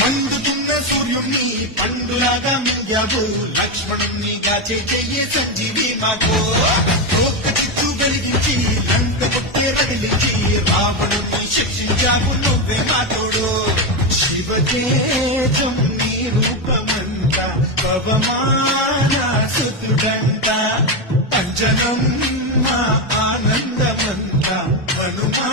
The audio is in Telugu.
మండుతున్న సూర్యుణ్ణి పండులాగా మింగావు, లక్ష్మణుణ్ణిగా చెయ్యి సంజీవి మాకు. ఒక్క చిత్తు వెలిగించి లంక కొట్టే రగిలించి రావణుణ్ణి శిక్షించావు నువ్వే మాతోడు. శివతేజం నీ రూపమంట, పవమాన సుతుడంట, అంజనం మా ఆనందమంత, హనుమా